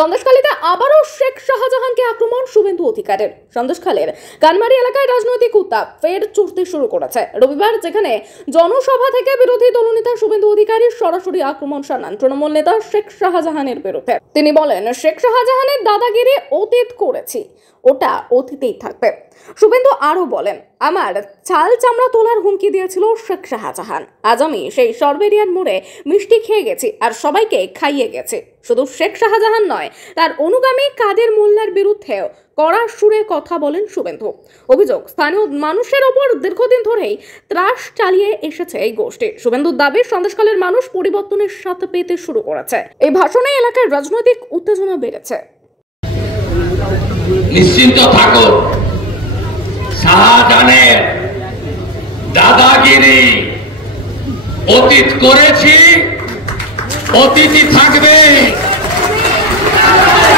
সন্দেশখালীতে আবারও শেখ শাহজাহানকে আক্রমণ শুভেন্দু অধিকারীর। সন্দেশখালীর কানমারি এলাকায় রাজনৈতিক উত্তাপ ফের চড়তে শুরু করেছে। রবিবার যেখানে জনসভা থেকে বিরোধী দলনেতা শুভেন্দু অধিকারী সরাসরি আক্রমণ শানান তৃণমূল নেতা শেখ শাহজাহানের বিরুদ্ধে। তিনি বলেন, শেখ শাহজাহানের দাদাগিরি অতীত করেছি, ওটা অতীতেই থাকবে। শুভেন্দু আরো বলেন, আমার চাল চামড়া তোলার হুমকি দিয়েছিল শেখ শাহজাহান। আজ আমি সেই সরবেরিয়ার মোড়ে মিষ্টি খেয়ে গেছি আর সবাইকে খাইয়ে গেছি। শুধু শেখ শাহজাহান নয়, তার অনুগামী কাদের মোল্লার বিরুদ্ধেও কড়া সুরে কথা বলেন শুভেন্দু। অভিযোগ, স্থানীয় মানুষের ওপর দীর্ঘদিন ধরেই ত্রাস চালিয়ে এসেছে এই গোষ্ঠী। শুভেন্দুর দাবি, সন্দেশখালীর মানুষ পরিবর্তনের স্বাদ পেতে শুরু করেছে। এই ভাষণে এলাকার রাজনৈতিক উত্তেজনা বেড়েছে। নিশ্চিন্ত থাকো, শাহজাহানের দাদাগিরি অতীত করেছি, অতীতই থাকবে।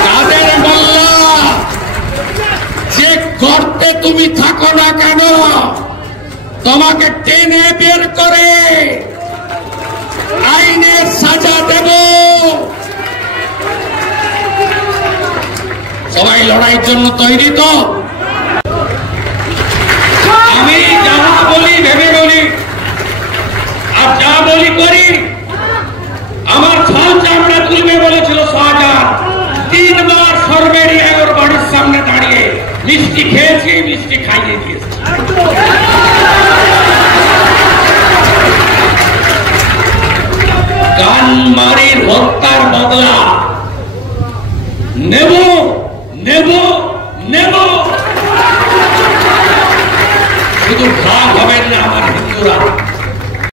কাদের মোল্লা যে গর্তে তুমি থাকো না কেন, তোমাকে টেনে বের করে আইনের সাজা দেব। সবাই লড়াইয়ের জন্য তৈরি তো? আমি যা বলি ভেবে বলি আর যা বলি করি। আমার ছাল চামড়া তুলবে বলেছিল শাহজাহান। 3 বার সরবেরিয়ায় ওর বাড়ির সামনে দাঁড়িয়ে মিষ্টি খেয়েছি, মিষ্টি খাইয়ে দিয়েছি। কানমারির হত্যার বদলা